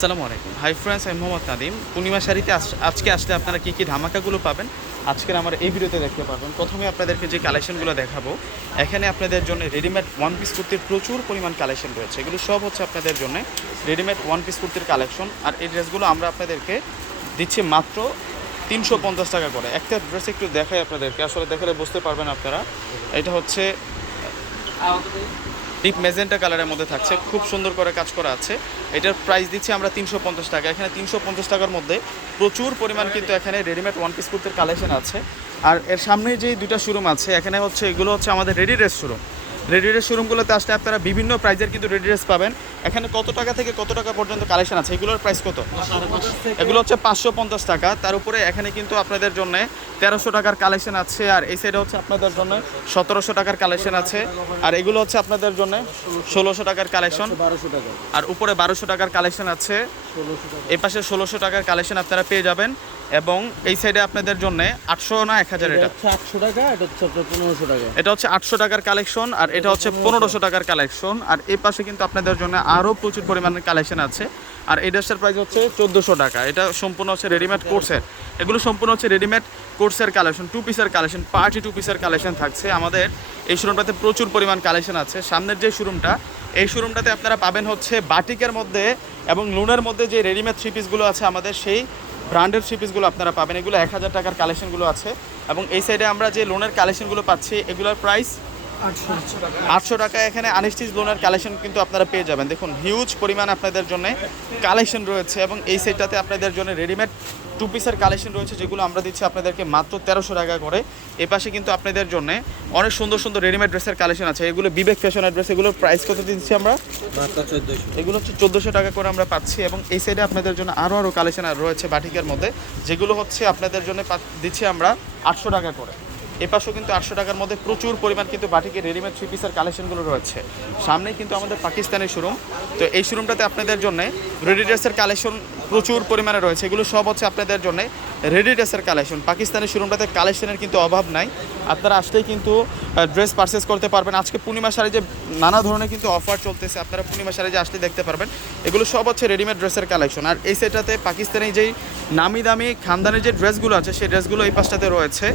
আসসালামু আলাইকুম। Hi friends, আমি মোহাম্মদ নাদিম। পূর্ণিমা শাড়িতে আজকে আসলে আপনারা কী ধামাকাগুলো পাবেন আজকের আমার এই ভিডিওতে দেখতে পারবেন। প্রথমে আপনাদেরকে যে কালেকশনগুলো দেখাবো, এখানে আপনাদের জন্য রেডিমেড ওয়ান পিস কুর্তির প্রচুর পরিমাণ কালেকশন রয়েছে। এগুলো সব হচ্ছে আপনাদের জন্য রেডিমেড ওয়ান পিস কুর্তির কালেকশন। আর এই ড্রেসগুলো আমরা আপনাদেরকে দিচ্ছি মাত্র 350 টাকা করে। একটা ড্রেস একটু দেখাই আপনাদেরকে, আসলে দেখালে বুঝতে পারবেন আপনারা। এটা হচ্ছে ডিপ মেজেন্টা কালারের মধ্যে থাকছে, খুব সুন্দর করে কাজ করা আছে। এটার প্রাইস দিচ্ছি আমরা 350 টাকা। এখানে 350 টাকার মধ্যে প্রচুর পরিমাণ কিন্তু এখানে রেডিমেড ওয়ান পিস কুর্তির কালেকশন আছে। আর এর সামনে যেই দুইটা শোরুম আছে, এখানে হচ্ছে এগুলো হচ্ছে আমাদের ready dress showroom. Ready dress শোরুমগুলোতে আসলে আপনারা বিভিন্ন প্রাইজের কিন্তু রেডি ড্রেস পাবেন। এখানে কত টাকা থেকে কত টাকা পর্যন্ত কালেকশন আছে, এগুলোর প্রাইস কত? এগুলো হচ্ছে 550 টাকা। তার উপরে এখানে কিন্তু আপনাদের জন্য 1300 টাকার কালেকশন আছে। আর এই সাইডে হচ্ছে আপনাদের জন্য 1700 টাকার কালেকশন আছে। আর এগুলো হচ্ছে আপনাদের জন্য 1600 টাকার কালেকশন। আর উপরে 1200 টাকার কালেকশন আছে। এই পাশে 1600 টাকার কালেকশন আপনারা পেয়ে যাবেন। এবং এই সাইডে আপনাদের জন্য 800 না 1000, এটা 800 টাকা, এটা হচ্ছে 1500 টাকা। এটা হচ্ছে 800 টাকার কালেকশন, আর এটা হচ্ছে 1500 টাকার কালেকশন। আর এই পাশে কিন্তু আপনাদের জন্য আরও প্রচুর পরিমাণের কালেকশন আছে। আর এই ড্রেসটার প্রাইস হচ্ছে 1400 টাকা। এটা সম্পূর্ণ হচ্ছে রেডিমেড কোর্সের। এগুলো সম্পূর্ণ হচ্ছে রেডিমেড কোর্সের কালেকশন, টু পিসের কালেকশন, পার্টি টু পিসের কালেকশন থাকছে। আমাদের এই শোরুমটাতে প্রচুর পরিমাণ কালেকশন আছে। সামনের যে শোরুমটা, এই শোরুমটাতে আপনারা পাবেন হচ্ছে বাটিকের মধ্যে এবং লুনের মধ্যে যে রেডিমেড থ্রি পিসগুলো আছে আমাদের, সেই ব্র্যান্ডের থ্রি পিসগুলো আপনারা পাবেন। এগুলো 1000 টাকার কালেকশনগুলো আছে। এবং এই সাইডে আমরা যে লোনের কালেকশনগুলো পাচ্ছি, এগুলোর প্রাইস 800 টাকা। এখানে আনস্টিচ লোনের কালেকশন কিন্তু আপনারা পেয়ে যাবেন। দেখুন, হিউজ পরিমাণ আপনাদের জন্য কালেকশন রয়েছে। এবং এই সাইডটাতে আপনাদের জন্য রেডিমেড টু পিসের কালেকশন রয়েছে, যেগুলো আমরা দিচ্ছি আপনাদেরকে মাত্র 1300 টাকা করে। এ পাশে কিন্তু আপনাদের জন্য অনেক সুন্দর সুন্দর রেডিমেড ড্রেসের কালেকশন আছে। এগুলো বিবেক ফ্যাশনের ড্রেস। এগুলোর প্রাইস কত দিচ্ছি আমরা? এগুলো হচ্ছে 1400 টাকা করে আমরা পাচ্ছি। এবং এই সাইডে আপনাদের জন্য আরও কালেকশন রয়েছে বাটিকের মধ্যে, যেগুলো হচ্ছে আপনাদের জন্য দিচ্ছি আমরা 800 টাকা করে। এপাশেও কিন্তু 800 টাকার মধ্যে প্রচুর পরিমাণ কিন্তু বাটিকের রেডিমেড থ্রি পিসের কালেকশনগুলো রয়েছে। সামনেই কিন্তু আমাদের পাকিস্তানি শোরুম। তো এই শোরুমটাতে আপনাদের জন্য রেডি ড্রেসের কালেকশন প্রচুর পরিমাণে রয়েছে। এগুলো সব হচ্ছে আপনাদের জন্য রেডি ড্রেসের কালেকশন। পাকিস্তানি শোরুমটাতে কালেকশনের কিন্তু অভাব নাই। আপনারা আসলেই কিন্তু ড্রেস পারচেস করতে পারবেন। আজকে পূর্ণিমা শাড়ি যে নানা ধরনের কিন্তু অফার চলতেছে, আপনারা পূর্ণিমা শাড়ি যে আসলে দেখতে পারবেন। এগুলো সব হচ্ছে রেডিমেড ড্রেসের কালেকশন। আর এই সেটাতে পাকিস্তানি যেই নামি দামি খানদানি যে ড্রেসগুলো আছে, সেই ড্রেসগুলো এই পাশটাতে রয়েছে।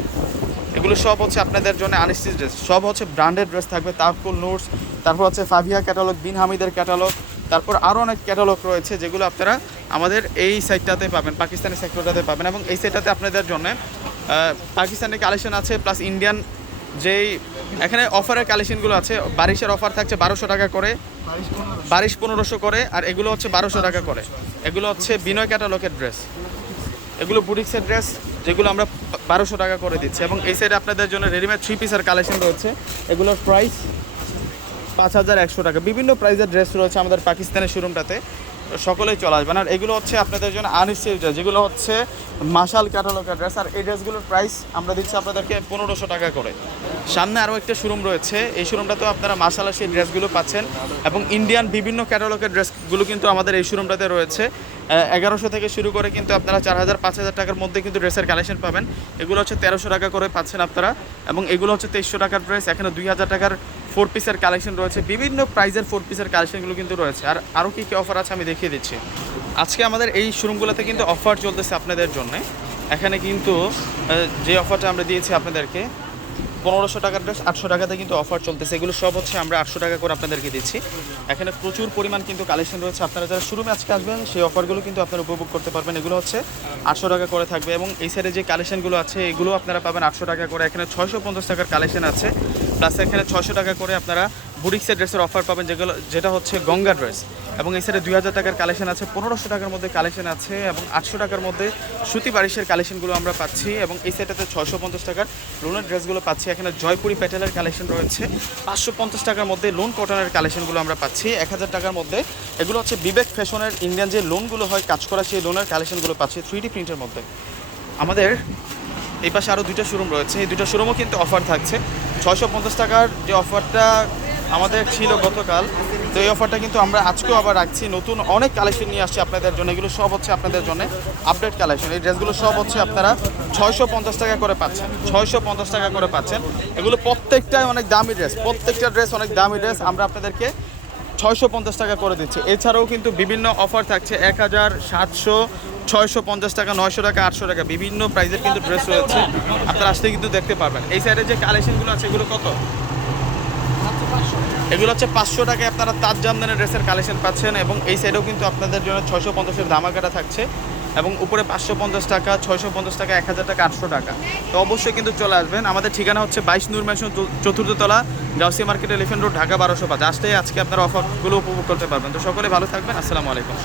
এগুলো সব হচ্ছে আপনাদের জন্য আনস্টিচ ড্রেস, সব হচ্ছে ব্র্যান্ডেড ড্রেস থাকবে। তারপর নুটস, তারপর হচ্ছে ফাভিয়া ক্যাটালগ, বিন হামিদের ক্যাটালগ, তারপর আরও অনেক ক্যাটালগ রয়েছে, যেগুলো আপনারা আমাদের এই সাইডটাতে পাবেন, পাকিস্তানি সেক্টরটাতে পাবেন। এবং এই সাইডটাতে আপনাদের জন্য পাকিস্তানি কালেকশন আছে, প্লাস ইন্ডিয়ান যেই এখানে অফারের কালেকশনগুলো আছে। বারিশের অফার থাকছে 1200 টাকা করে, বারিশ 1500 করে। আর এগুলো হচ্ছে 1200 টাকা করে। এগুলো হচ্ছে বিনয় ক্যাটালগের ড্রেস, এগুলো বুটিক্সের ড্রেস, যেগুলো আমরা 1200 টাকা করে দিচ্ছি। এবং এই সাইডে আপনাদের জন্য রেডিমেড থ্রি পিসের কালেকশন রয়েছে। এগুলোর প্রাইস 5100 টাকা। বিভিন্ন প্রাইসের ড্রেস রয়েছে আমাদের পাকিস্তানের শোরুমটাতে, সকলেই চলে আসবেন। আর এগুলো হচ্ছে আপনাদের জন্য আনস্টিচ ড্রেস, যেগুলো হচ্ছে মাশাল ক্যাটালগের ড্রেস। আর এই ড্রেসগুলোর প্রাইস আমরা দিচ্ছি আপনাদেরকে 1500 টাকা করে। সামনে আরও একটা শোরুম রয়েছে, এই শোরুমটাতেও আপনারা মাশাল্লাহ সেই ড্রেসগুলো পাচ্ছেন। এবং ইন্ডিয়ান বিভিন্ন ক্যাটালগের ড্রেসগুলো কিন্তু আমাদের এই শোরুমটাতে রয়েছে। 1100 থেকে শুরু করে কিন্তু আপনারা 4000 5000 টাকার মধ্যে কিন্তু ড্রেসের কালেকশন পাবেন। এগুলো হচ্ছে 1300 টাকা করে পাচ্ছেন আপনারা। এবং এগুলো হচ্ছে 2300 টাকার ড্রেস। এখানে 2000 টাকার 4 পিসের কালেকশন রয়েছে। বিভিন্ন প্রাইজের 4 পিসের কালেকশনগুলো কিন্তু রয়েছে। আর আরও কী কী অফার আছে আমি দেখিয়ে দিচ্ছি। আজকে আমাদের এই শোরুমগুলোতে কিন্তু অফার চলতেছে আপনাদের জন্য। এখানে কিন্তু যে অফারটা আমরা দিয়েছি আপনাদেরকে, 1500 টাকার ড্রেস 800 টাকাতে কিন্তু অফার চলতেছে। এগুলো সব হচ্ছে আমরা 800 টাকা করে আপনাদেরকে দিচ্ছি। এখানে প্রচুর পরিমাণ কিন্তু কালেকশন রয়েছে। আপনারা যারা শোরুমে আজকে আসবেন, সেই অফারগুলো কিন্তু আপনারা উপভোগ করতে পারবেন। এগুলো হচ্ছে 800 টাকা করে থাকবে। এবং এই সাইডে যে কালেকশনগুলো আছে, এগুলো আপনারা পাবেন 800 টাকা করে। এখানে 650 টাকার কালেকশন আছে, প্লাস এখানে 600 টাকা করে আপনারা বুটিক্সের ড্রেসের অফার পাবেন, যেটা হচ্ছে গঙ্গা ড্রেস। এবং এই সাইডে 2000 টাকার কালেকশন আছে, 1500 টাকার মধ্যে কালেকশন আছে। এবং 800 টাকার মধ্যে সুতি বারিশের কালেকশনগুলো আমরা পাচ্ছি। এবং এই সাইডটাতে 650 টাকার লোনের ড্রেসগুলো পাচ্ছি। এখানে জয়পুরি প্যাটেলের কালেকশন রয়েছে। 550 টাকার মধ্যে লোন কটনের কালেকশনগুলো আমরা পাচ্ছি। 1000 টাকার মধ্যে এগুলো হচ্ছে বিবেক ফ্যাশনের ইন্ডিয়ান যে লোনগুলো হয় কাজ করা, সেই লোনের কালেকশনগুলো পাচ্ছি 3D প্রিন্টের মধ্যে। আমাদের এই পাশে আরও দুটো শোরুম রয়েছে, এই দুটো শোরুমও কিন্তু অফার থাকছে। 650 টাকার যে অফারটা আমাদের ছিল গতকাল, তো এই অফারটা কিন্তু আমরা আজকেও আবার রাখছি। নতুন অনেক কালেকশন নিয়ে আসছি আপনাদের জন্য। এগুলো সব হচ্ছে আপনাদের জন্য আপডেট কালেকশন। এই ড্রেসগুলো সব হচ্ছে আপনারা 650 টাকা করে পাচ্ছেন, 650 টাকা করে পাচ্ছেন। এগুলো প্রত্যেকটাই অনেক দামি ড্রেস, প্রত্যেকটা ড্রেস অনেক দামি ড্রেস। আমরা আপনাদেরকে 650 টাকা করে দিচ্ছে। এছাড়াও কিন্তু বিভিন্ন অফার থাকছে 1700, 650 টাকা, 900 টাকা, 800 টাকা, বিভিন্ন প্রাইসের কিন্তু ড্রেস রয়েছে। আপনারা আসলে কিন্তু দেখতে পারবেন। এই সাইডে যে কালেকশনগুলো আছে এগুলো কত? এগুলো হচ্ছে 500 টাকায় আপনারা তাজ জামদানি ড্রেসের কালেকশন পাচ্ছেন, এবং এই সাইডেও কিন্তু আপনাদের জন্য 650-এর ধামাকাটা থাকছে, এবং উপরে 550 টাকা, 650 টাকা, 1000 টাকা, 800 টাকা। তো অবশ্যই কিন্তু চলে আসবেন। আমাদের ঠিকানা হচ্ছে 22 নূর ম্যানশন, 4th তলা, Gausia market, elephant road, Dhaka 1205। আসলেই আজকে আপনারা অফারগুলো উপভোগ করতে পারবেন। তো সকলে ভালো থাকবেন। আসসালামু আলাইকুম।